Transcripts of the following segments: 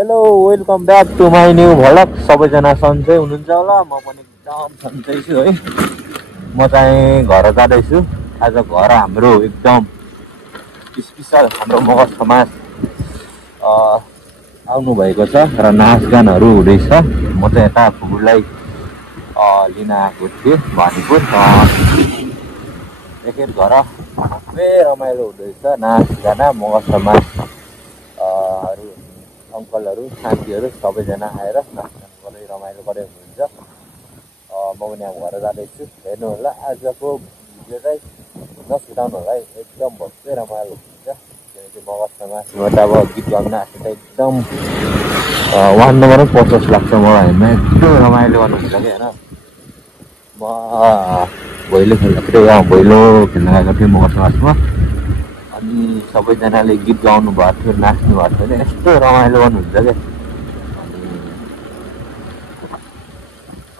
Hello welcome back to my new vlog. सबैजना सन्चै हुनुहुन्छ होला। म पनि एकदम सन्चै छु है। म चाहिँ घर जाँदैछु। आज घर हाम्रो एकदम स्पेसल हाम्रो मगर समाज आउनु भएको छ र नाचगानहरू हुँदैछ। म चाहिँ यता फुपूलाई लिन आएको थिएँ भवानीपुर। एकखेप घर सबै रमाइलो हुँदैछ। नाचगाना मगर समाज अङ्कलहरू साथीहरू सबैजना आएर नाचगान गर्दै रमाइलो गर्दै हुनुहुन्छ। म पनि अब घर जाँदैछु। हेर्नु होला आजको भिडियो चाहिँ नछुटाउनु होला है। एकदम भक्कै रमाइलो हुन्छ। किनकि मगर समाजमा त अब गीत गाउन आएको त एकदम 1 नम्बर पचास लाग्छ मलाई हेर्न। एकदम रमाइलो गर्नुहुन्छ कि होइन। म भैलो खेल्न गएको थिएँ मगर समाजमा। अनि सबैजनाले गीत गाउनु भएको थियो, नाच्नु भएको थियो होइन। यस्तो रमाइलो गर्नुहुन्छ क्या।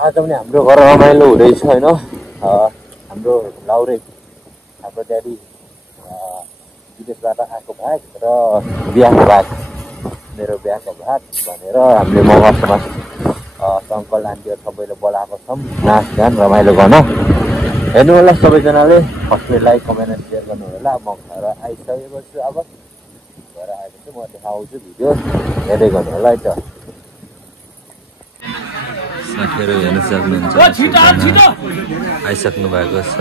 आज पनि हाम्रो घर रमाइलो हुँदैछ होइन। हाम्रो लाउरे हाम्रो ड्याडी विदेशबाट आएको भाग र बिहाको भाग मेरो बिहाको भाग भनेर हामीले मगर समाज अङ्कल आन्टीहरू सबैले बोलाएको छौँ नाचगान रमाइलो गर्न। हेर्नु होला सबैजनाले। फर्स्टमा लाइक कमेन्ट एन्ड सेयर गर्नु होला। म घर आइसकेको छु। अब घर आएपछि म देखाउँछु भिडियो हेर्दै गर्नु होला है त। साथीहरू हेर्न सक्नुहुन्छ आइसक्नु भएको छ।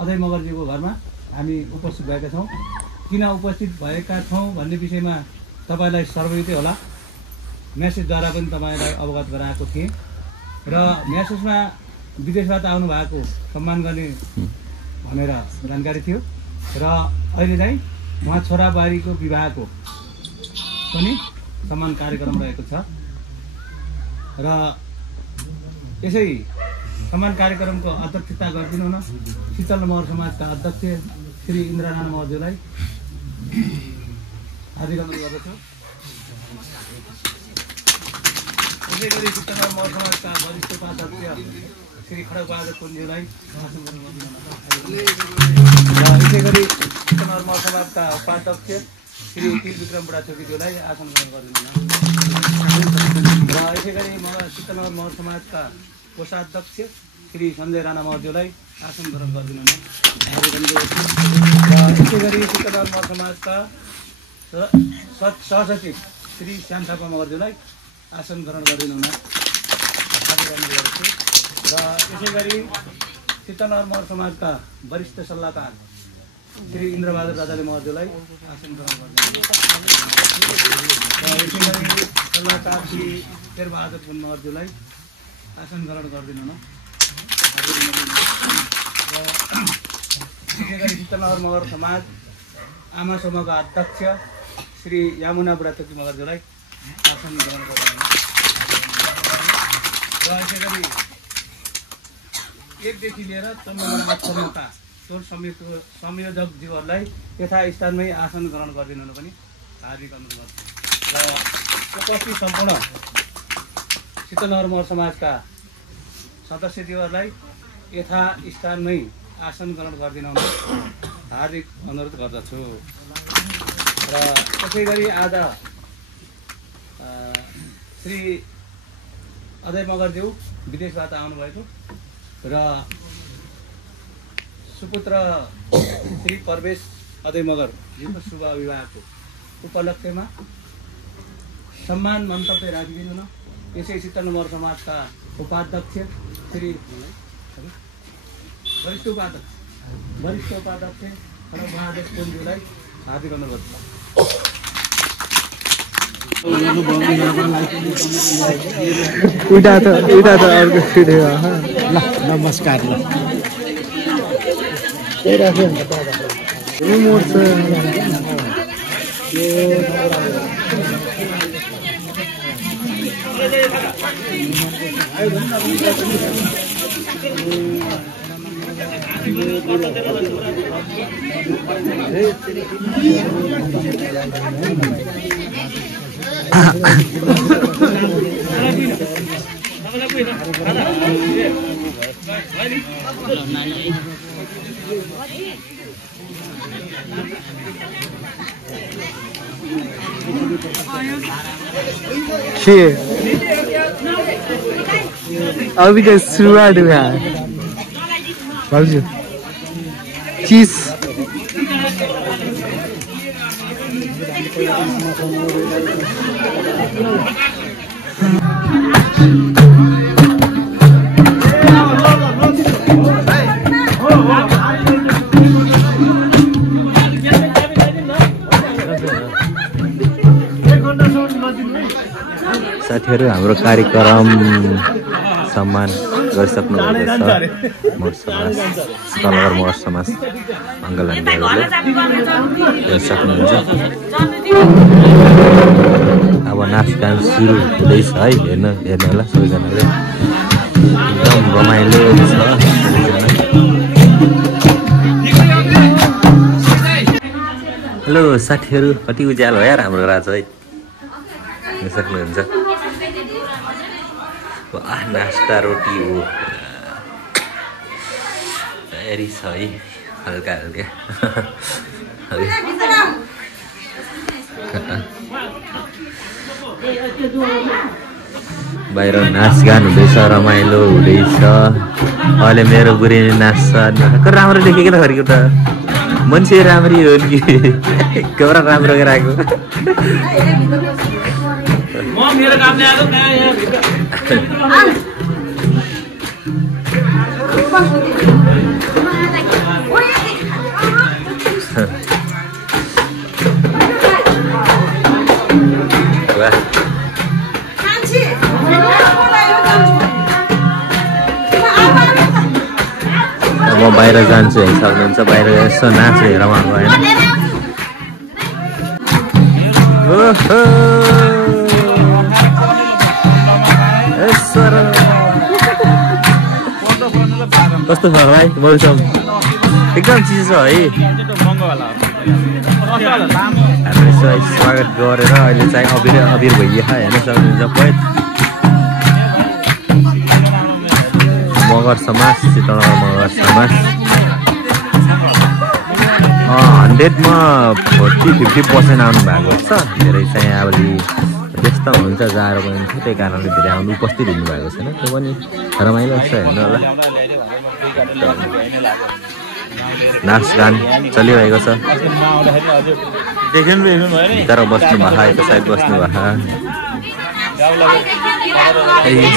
अजय मगरजीको घरमा हामी उपस्थित भएका छौँ। किन उपस्थित भएका छौँ भन्ने विषयमा तपाईँलाई सर्वविदित होला। म्यासेजद्वारा पनि तपाईँलाई अवगत गराएको थिएँ र म्यासेजमा विदेशबाट आउनु भएको सम्मान गर्ने भनेर जानकारी थियो र अहिले चाहिँ उहाँ छोराबारीको विवाहको पनि सम्मान कार्यक्रम रहेको छ र यसै सम्मान कार्यक्रमको अध्यक्षता गरिदिनु न शीतल मगर समाजका अध्यक्ष श्री इन्द्र राणा मगरज्यूलाई हार्दिक अनुरोध गर्दछु। यसै गरी शीतल मगर समाजका वरिष्ठ उपाध्यक्ष श्री खड्गबहादुर कुञ्ज्यूलाई भाषण गर्नु गरिदिनु र यसै गरी शीतल मगर समाजका उपाध्यक्ष श्री त्रिविक्रम बुढाथोकीज्यूलाई आसन ग्रहण गरिदिनु र यसै गरी शीतल मगर समाजका कोषाध्यक्ष श्री सञ्जय राणा मगरज्यूलाई आसन ग्रहण गरिदिनु न र यसै गरी शीतल मगर समाजका सहसचिव श्री श्याम थापा मगरज्यूलाई आसन ग्रहण गरिदिनु न र यसै गरी शीतल मगर समाजका वरिष्ठ सल्लाहकार श्री इन्द्रबहादुर राजाले मगरज्यूलाई आसन ग्रहण गरिदिनु र यसै गरी सल्लाहकार श्री शेरबहादुर मगरज्यूलाई आसन ग्रहण गरिदिनु न र यसै गरी शीतल मगर समाज आमा समूहका अध्यक्ष श्री यामुना बुढाथोकी मगरज्यूलाई आसन ग्रहण गरिदिनु र यसै गरी 1 देखि लिएर 14 नम्बरसम्मका टोल संयोजकज्यूहरूलाई यथास्थानमै आसन ग्रहण गरिदिनु पनि हार्दिक अनुरोध र उपस्थित सम्पूर्ण शीतल मगर समाजका सदस्यज्यूहरूलाई यथास्थानमै आसन ग्रहण गरिदिनु हार्दिक अनुरोध गर्दछु र त्यसै गरी आज श्री अजय मगरज्यू विदेशबाट आउनुभएको र सुपुत्र श्री परवेश अजय मगरज्यूको शुभ विवाहको उपलक्ष्यमा सम्मान मन्तव्य राखिदिनु न यसै शीतल मगर समाजका उपाध्यक्ष श्री वरिष्ठ उपाध्यक्ष खड्गबहादुर कुञ्ज्यूलाई हार्दिक अनुरोध। उता त अर्को भिडियो ल नमस्कार ल अभी तो शुरुआत हुआ भाउजू चीज साथीहरु हाम्रो कार्यक्रम सम्मान गरिसक्नु भएको छ मोर समाज स्तलगर मोर समाज अङ्गलहरूले सक्नुहुन्छ अब नाचगान सुरु हुँदैछ है हेर्नु होला सबैजनाले एकदम रमाइलो छ हेलो साथीहरु कति उज्यालो यार हाम्रो राज है सक्नुहुन्छ नास्ता रोटी हो तयारी छ है हल्का बाहिर नाचगान हुँदैछ रमाइलो हुँदैछ अहिले मेरो बुढी नाच्छ राम्रो देखेको त खरिको त मान्छे राम्री हो नि केवरा राम्रो गराएको मेरो कामले आएको म बाहिर जान्छु हेर्न सक्नुहुन्छ बाहिर यसो नाच्ने रमाउनु होइन कस्तो छ भाइ मौसम एकदम चिसो छ है हाम्रो स्वागत गरेर अहिले चाहिँ अबिर भइयो हेर्न सक्नुहुन्छ मगर समाज सीतानगर मगर समाज 100मा 40-50% आउनु भएको छ धेरै चाहिँ अब व्यस्त हुन्छ जाडो पनि छ त्यही कारणले धेरै आउनु उपस्थित हुनुभएको छैन त्यो पनि रमाइलो छ हेर्नु होला नाचगान चलिरहेको छ तर बस्नु भएको यता साइड बस्नु भएको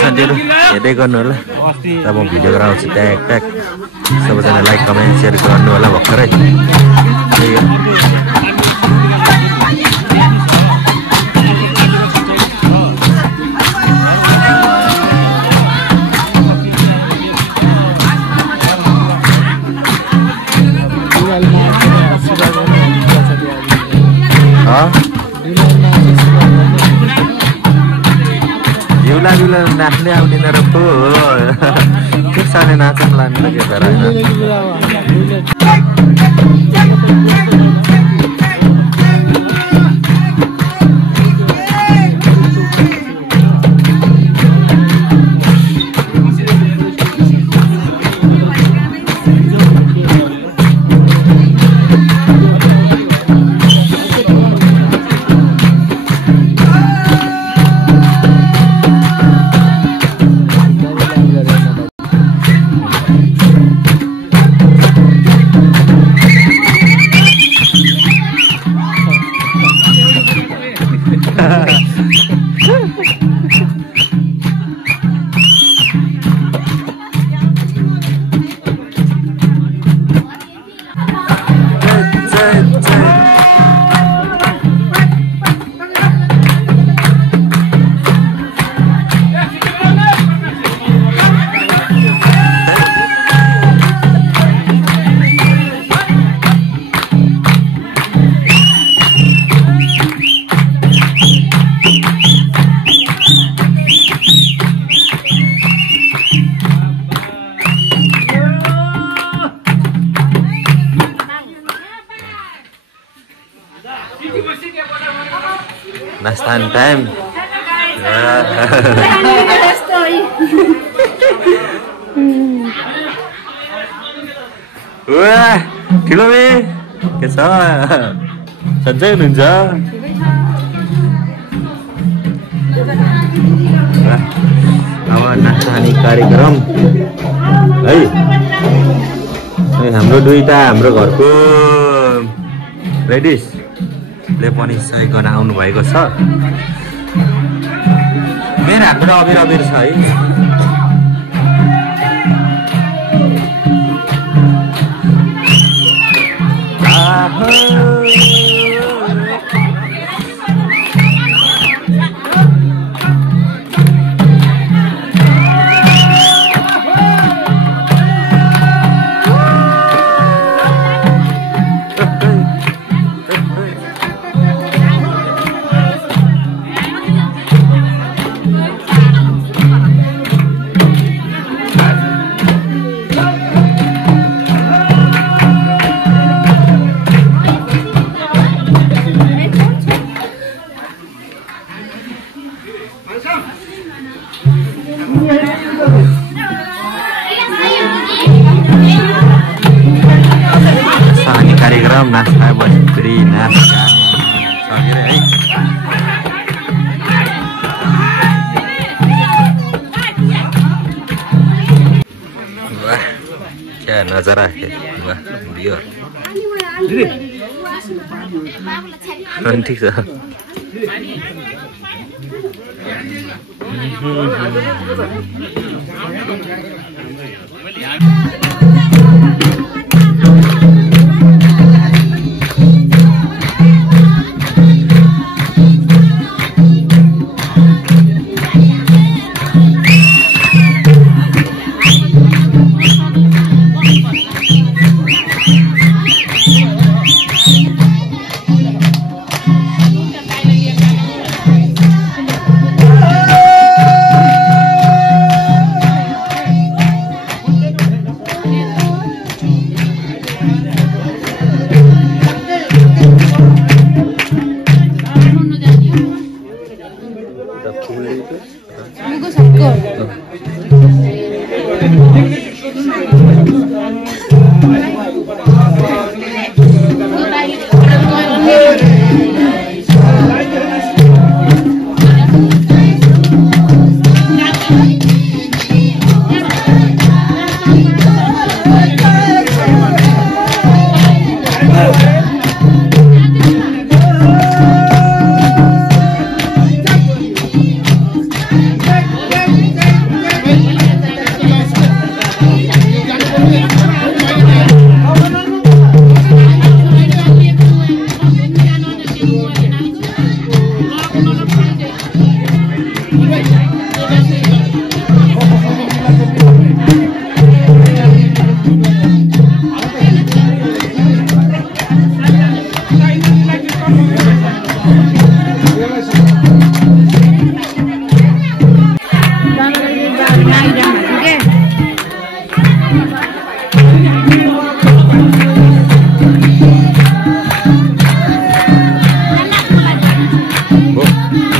साथीहरु हेर्दै गर्नु होला अब म भिडियो गराउँछु ट्याग सबैजना लाइक कमेन्ट सेयर गर्नु होला भर्खरै जिउला नाच्ने आउने नरको के साले नाचन लाने लगे तर नास्तान टाइम ठिलोमे के छ सन्चै हुनुहुन्छ अब नाच्ने खाने कार्यक्रम है हाम्रो दुईटा हाम्रो घरको लेडिजले पनि सहयोग गर्न आउनु भएको छ मेरो हातबाट अबिर अबिर छ है कार्यक्रम नाच्दा बस्दै नाच्दा सकेर है वाह क्या नजारा है वाह भिडियो ठिक छ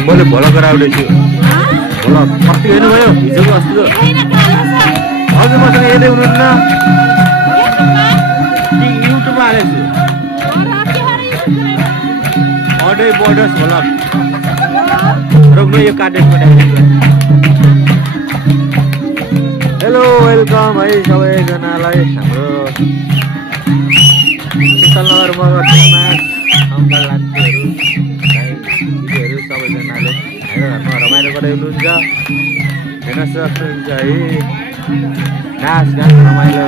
मैले भोला गराउँदैछु भोला कति हेर्नुभयो हिजोको अस्तिको हजुर मसँग हेर्दै हुनुहुन्न युट्युबमा हालेछु अडै बर्डर्स भोला रोक्नु यो काटेको पठाइदिनु हेलो वेलकम है सबैजनालाई हाम्रो शीतलनगर मगरमा अङ्कल लान्टीहरू सबैजनाले हाम्रो घरमा रमाइलो गर्दै हुनुहुन्छ हेर्न सक्नुहुन्छ है नाचगान रमाइलो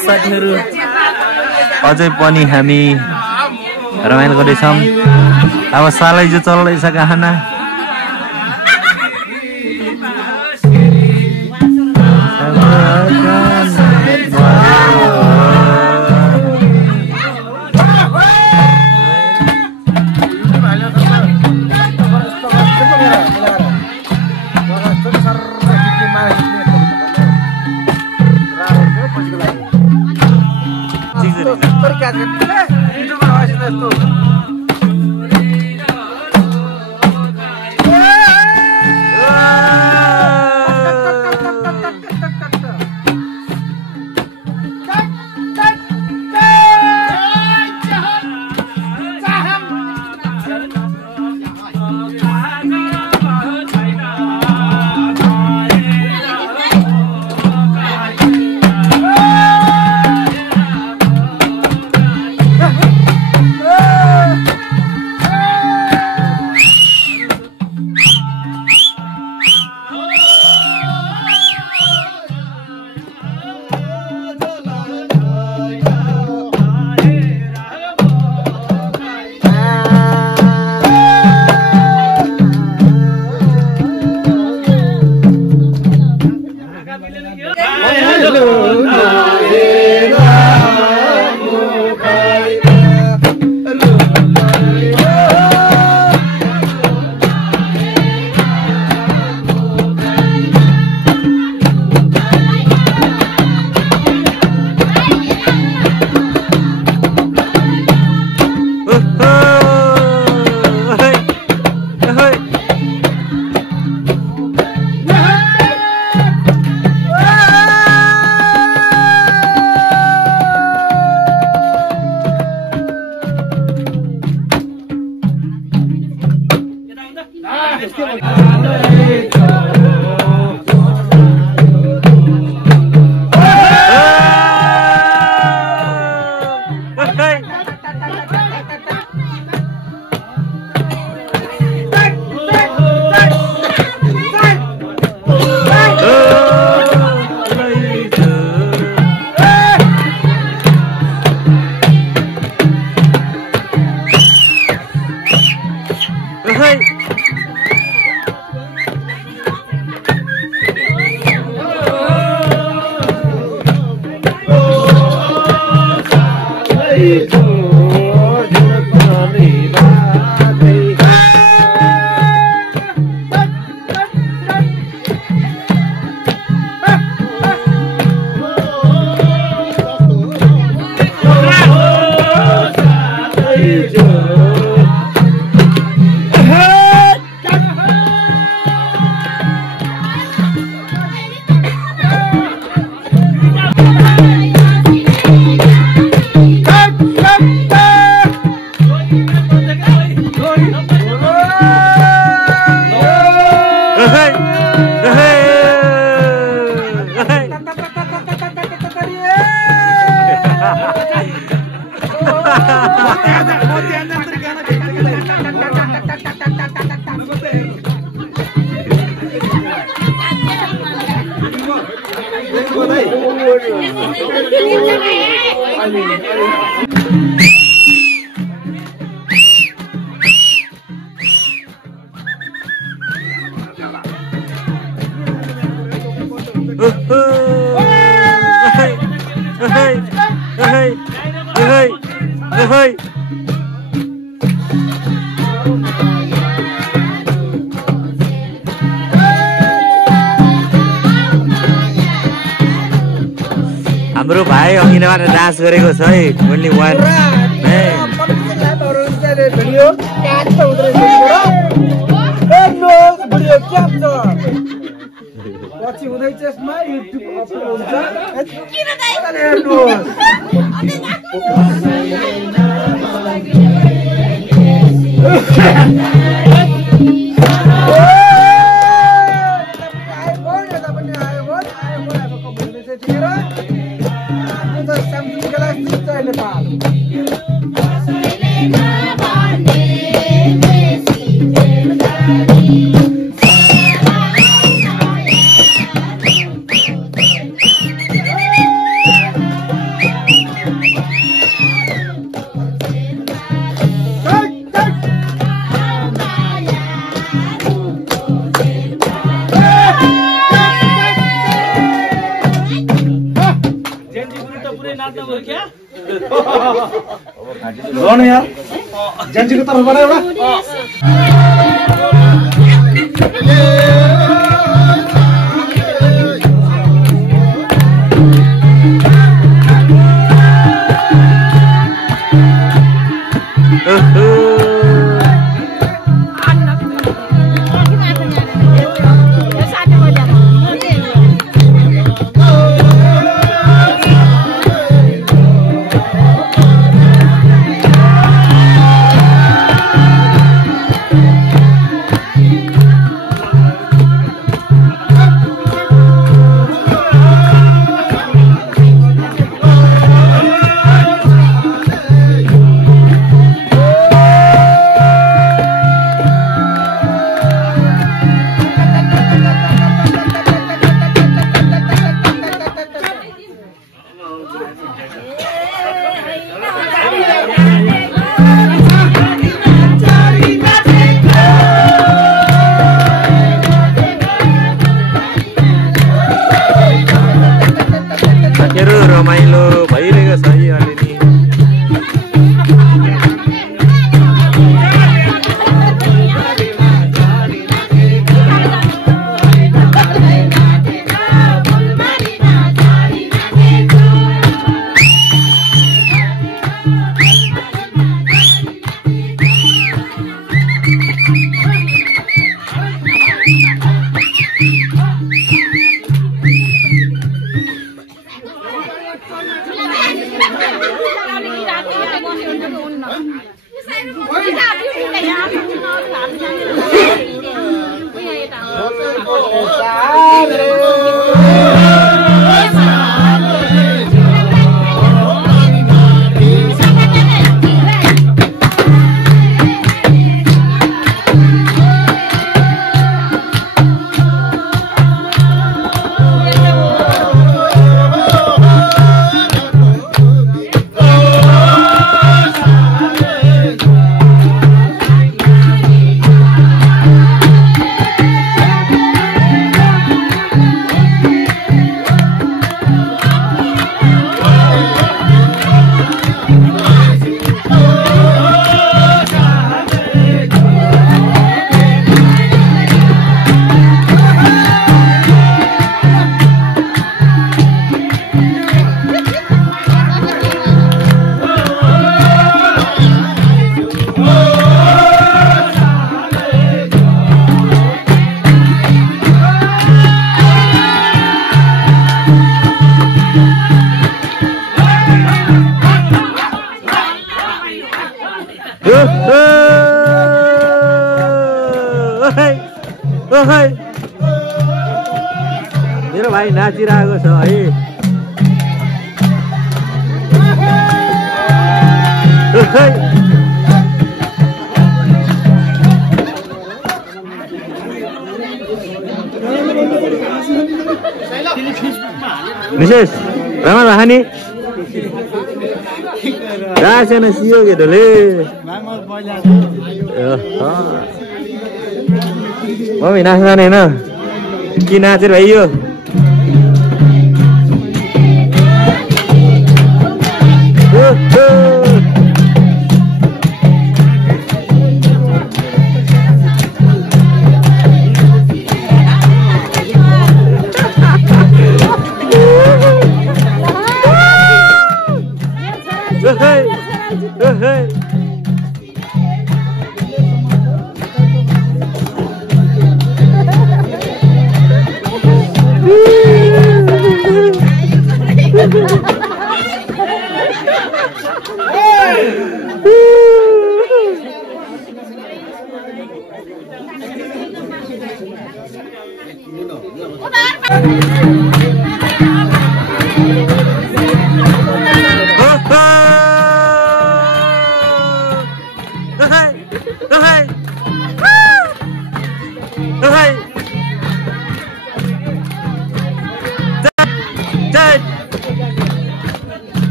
साथीहरु अझै पनि हामी रमाइलो गर्दैछौँ। अब सालै जो चल्दैछ गाना हाम्रो भाइ अघिबाट डान्स गरेको छ है ओन्ली वान पछि हुँदैछ यसमा युट्युब अपलोड हुन्छ रन यार जेन्जीको तर्फबाट एउटा रमाइलो भइरहेको छ है अलिअलि मेरो भाइ नाचिरहेको छ है। विशेष रामा राहानी रासेन सियो केटोले मम्मी नाच्न जाने होइन कि नाचेर भाइयो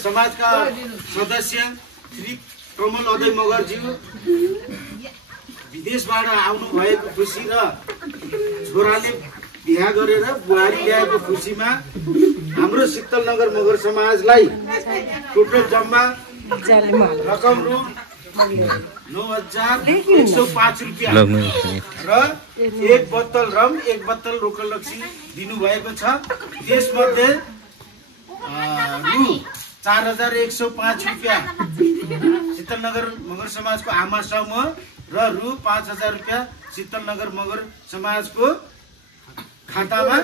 समाजका सदस्य श्री कमल अदय मगरज्यू विदेशबाट आउनु भएको खुसी र छोराले बिहा गरेर बुहारी ल्याएको खुसीमा हाम्रो शीतलनगर मगर समाजलाई टोटल जम्मा रकम रु 9,105 रुपियाँ र एक बोतल रम एक बोतल लोकल लस्सी दिनुभएको छ। त्यसमध्ये रु 4,105 रुपियाँ शीतलनगर मगर समाजको आमा समूह र रु 5,000 रुपियाँ शीतलनगर मगर समाजको खातामा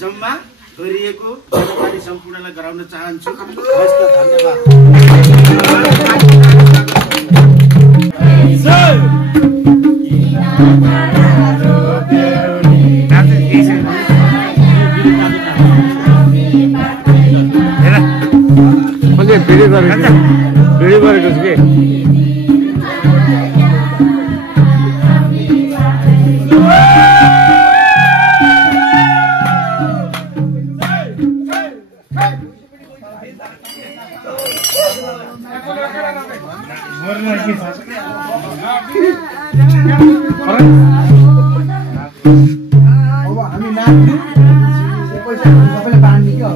जम्मा गरिएको जानकारी सम्पूर्णलाई गराउन चाहन्छु। हस्त धन्यवाद। भिडियो गरेको छु कि अब हामी नाच्ने पैसा सबैले बाँड्ने के हो।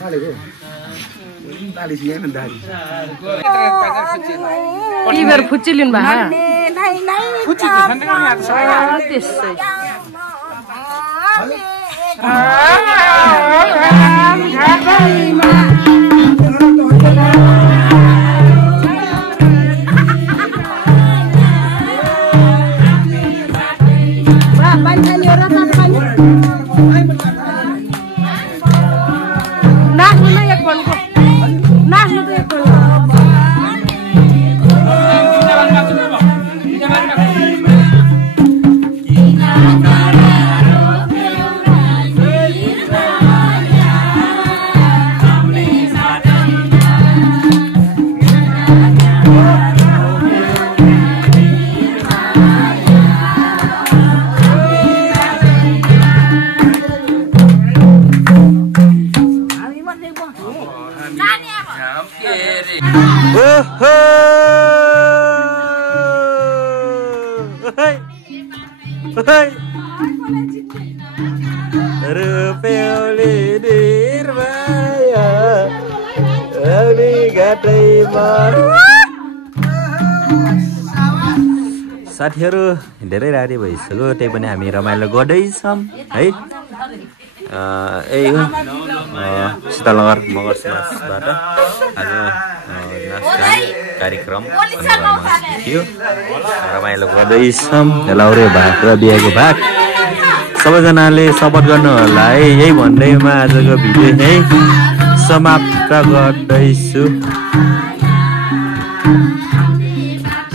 तालेको तालिसिएन दारी टिभर फुच्चिलिनु भा त्यसै साथीहरू धेरै राति भइसक्यो त्यही पनि हामी रमाइलो गर्दैछौँ है यही हो शीतलनगर मगर समाजबाट आज नाचगान कार्यक्रम थियो रमाइलो गर्दैछौँ लाउरे भाग र बिहाको भाग सबैजनाले सपोर्ट गर्नु होला है यही भन्दैमा आजको भिडियो यही समाप्त गर्दैछु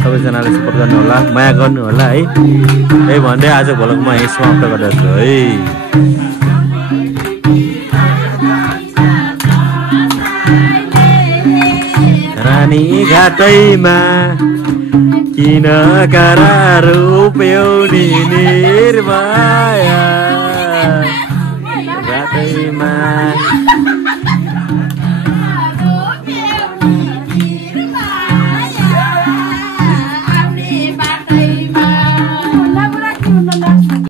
सबैजनाले सपोर्ट गर्नु होला माया गर्नु होला है यही भन्दै आज भोलक म यही समाप्त गर्दछु है रानी घाटैमा किन कारा रूप्यौनी निर्माया